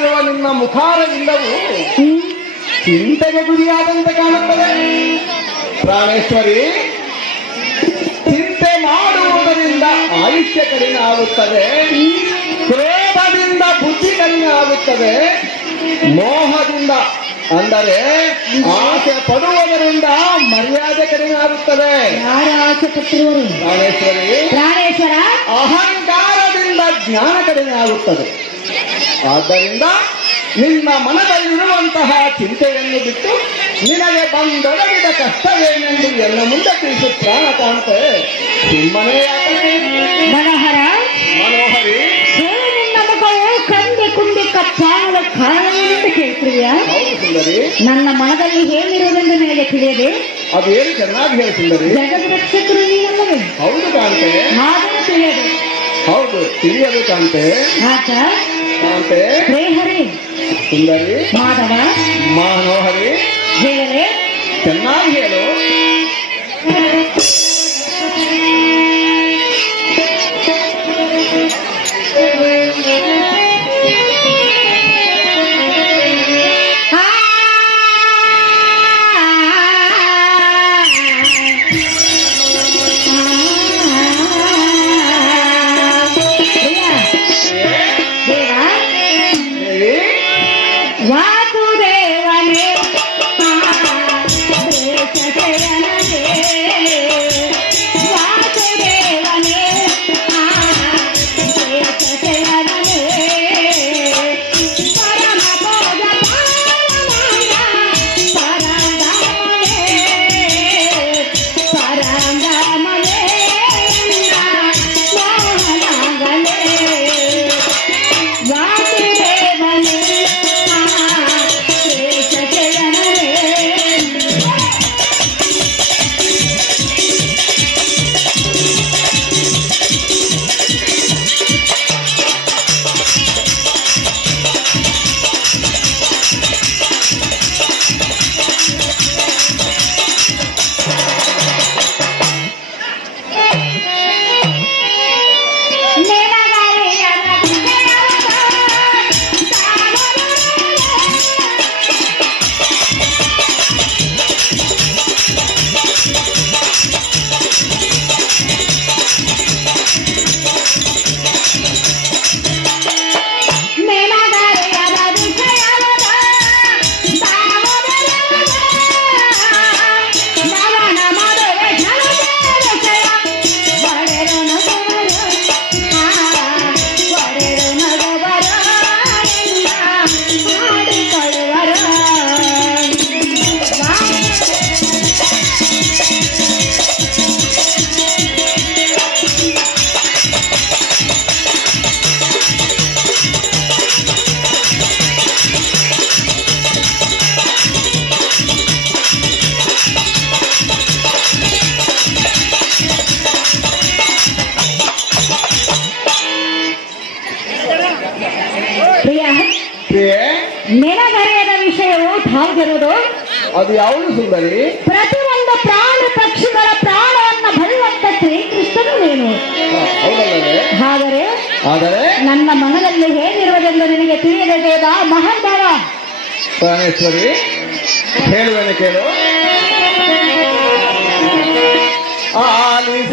ಮಾಡಿರುವ ನಿನ್ನ ಮುಖಾರವಿಲ್ಲವೂ ಚಿಂತೆಗೆ ಗುರಿಯಾದಂತೆ ಕಾಣುತ್ತದೆ. ಪ್ರಾಣೇಶ್ವರಿ, ಚಿಂತೆ ಮಾಡುವುದರಿಂದ ಆಯುಷ್ಯ ಕಡಿಮೆ ಆಗುತ್ತದೆ, ಕ್ರೋಧದಿಂದ ಬುದ್ಧಿ ಕಡಿಮೆ ಆಗುತ್ತದೆ, ಮೋಹದಿಂದ ಅಂದರೆ ಆಸೆ ಪಡುವುದರಿಂದ ಮರ್ಯಾದೆ ಕಡಿಮೆ ಆಗುತ್ತದೆ. ಯಾರು ಆಸೆ ಪಟ್ಟಿರುವರು? ಪ್ರಾಣೇಶ್ವರ, ಅಹಂಕಾರದಿಂದ ಜ್ಞಾನ ಕಡಿಮೆ ಆಗುತ್ತದೆ. ಆದ್ದರಿಂದ ನಿನ್ನ ಮನದಲ್ಲಿರುವಂತಹ ಚಿಂತೆಯನ್ನು ಬಿಟ್ಟು ನಿನಗೆ ಬಂದೊಡಗಿದ ಕಷ್ಟವೇನೆಂದು ಎಲ್ಲ ಮುಂದೆ ತಿಳಿಸು. ಪ್ರಾಣ ಕಾಂತೆ, ಸುಮ್ಮನೆ ಮನೋಹರ ಮನೋಹರಿ, ನಿನ್ನ ಮುಖವು ಕಂದೆ ಕುಂದಿ ಕಪ್ಪಾದ ಕಾರಣವೆಂದು ಕೇಳ್ತಿದೆಯಾ? ಹೌದು ಸುಂದರಿ. ನನ್ನ ಮನದಲ್ಲಿ ಏನಿರುವುದೆಂದು ನಿನಗೆ ತಿಳಿಯದೆ? ಅದೇನು ಚೆನ್ನಾಗಿ ಹೇಳಿ ಸುಂದರಿ. ಜಗದ್ರಕ್ಷಕರು ನೀನಲ್ಲವೇ? ಹೌದು ಕಾಂತೆ. ಹಾಗೆ ತಿಳಿಯದೆ? ಹೌದು, ತಿಳಿಯದು ಕಾಂತೆ. ಆತ ಕಾಂತೆ, ಶ್ರೀಹರಿ, ಸುಂದರಿ, ಮಾಧವ, ಮನೋಹರಿ, ಹೇಳಲೆ ಚೆನ್ನಾಗಿ ಹೇಳು. ವಾಸುದೇವನೇ ನೆನಗರೆಯದ ವಿಷಯವು ಯಾವುದಿರುವುದು? ಅದು ಯಾವುದು ಸುಂದರಿ? ಪ್ರತಿಯೊಂದು ಪ್ರಾಣಿ ಪಕ್ಷಿಗಳ ಪ್ರಾಣವನ್ನು ಬರುವಂತ ಶ್ರೀಕೃಷ್ಣನು ನೀನು. ಆದರೆ ನನ್ನ ಮನದಲ್ಲಿ ಹೇಗಿರುವುದೆಂದು ನಿನಗೆ ತಿಳಿಯದೆ ದೇವ ಮಹಾಭಾವ. ಪ್ರಾಣೇಶ್ವರಿ, ಹೇಳುವೇನೆ ಕೇಳು. ಆಲಿಸ